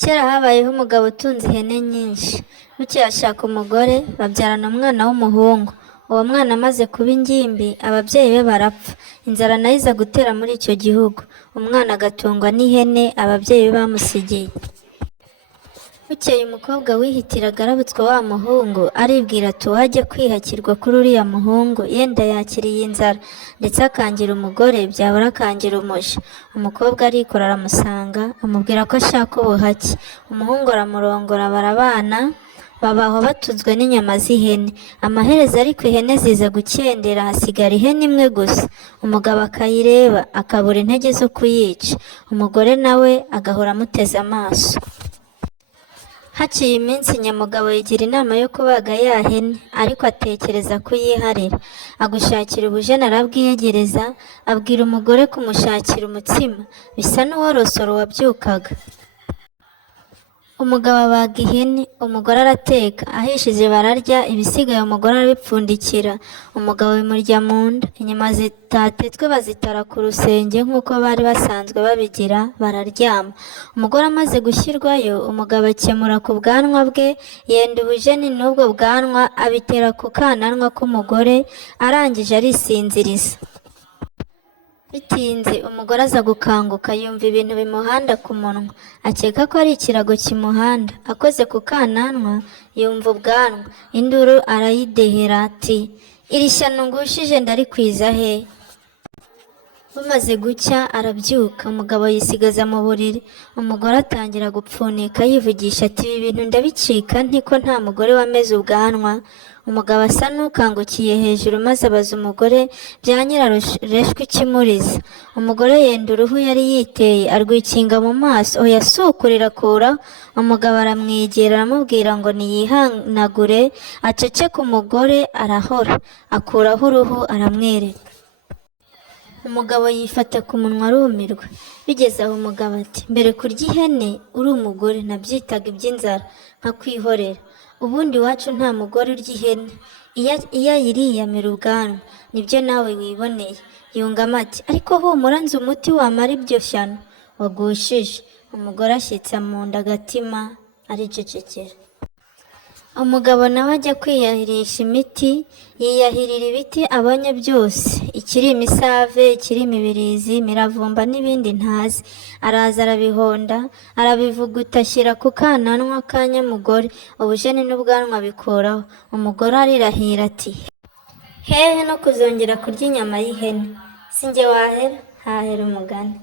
Kera habayeho umugabo utunze ihene nyinshi. Bukeye ashaka umugore, babyarana umwana w'umuhungu. Uwo mwana amaze kuba ingimbi, ababyeyi be barapfa. Inzara nayo iza gutera muri icyo gihugu. Umwana agatungwa n'ihene ababyeyi be bamusigiye. Bukeye umukobwa wihitiraga arabutswe wa muhungu, aribwira ati uwajya kwihakirwa kuri uriya muhungu, yenda yakiriye inzara, ndetse akangira umugore, byabura akangira umuja. Umukobwa arikora aramusanga, amubwira ko ashaka ubuhake. Umuhungu aramurongora, barabana, babaho batuzwe n'inyama z'ihene. Amaherezo ariko ihene ziza gukendera, hasigara ihene imwe gusa. Umugabo akayireba, akabura intege zo kuyica. Umugore nawe agahora amuteze amaso. Haciye iminsi nyamugabo yigira inama yo kubaga ya hene, ariko atekereza kuyiharira. Agushakira ubujeni arabwiyegereza, abwira umugore kumushakira umutsima, bisa n'uworosora uwabyukaga. Umugabo abaga ihene, umugore arateka, ahishije bararya, ibisigaye umugore arabipfundikira. Umugabo bimurya mu nda. Inyama zitatetswe bazitara ku rusenge nk'uko bari basanzwe babigira, bararyama. Umugore amaze gushyirwayo, umugabo akemura ku bwanwa bwe, yenda ubujeni n'ubwo bwanwa abitera ku kananwa k'umugore, arangije arisinziriza. Bitinze umugore aza gukanguka, yumva ibintu bimuhanda ku munwa, akeka ko ari ikirago kimuhanda. Akoze ku kananwa yumva ubwanwa, induru arayidehera ati, iri shyano ngushije ndarikwiza he? Bumaze gucya arabyuka, umugabo yisigaza mu buriri. Umugore atangira gupfunika yivugisha ati, ibi bintu ndabicika ntiko nta mugore wameze ubwanwa? Umugabo asa n'ukangukiye hejuru, maze abaza umugore bya nyirarureshwa ikimuriza. Umugore yenda uruhu yari yiteye, arwikinga mu maso, oya si ukurakuraho. Umugabo aramwegera aramubwira ngo niyihanagure aceceke. Umugore arahora, akuraho uruhu aramwereka. Umugabo yifata ku munwa arumirwa. Bigeze aho umugabo ati, mbere kurya ihene uri umugore nabyitaga iby'inzara nkakwihorera. Ubundi iwacu nta mugore urya ihene, iyo ayiriye amera ubwanwa. Nibyo nawe wiboneye. Yungamo ati, ariko humura nzi umuti wamara ibyo shyano wagushije. Umugore ashyitsa mu nda agatima, aricecekera. Umugabo nawe ajya kwiyahirisha imiti, yiyahirira ibiti abonye byose, ikiri imisave, ikiri imibirizi, imiravumba n'ibindi ntazi. Araza arabihonda, arabivuguta, ashyira ku kananwa ka nyamugore, ubujeni n'ubwanwa bikuraho. Umugore arirahira ati, hehe no kuzongera kurya inyama y'ihene, si njye wahera hahera umugani.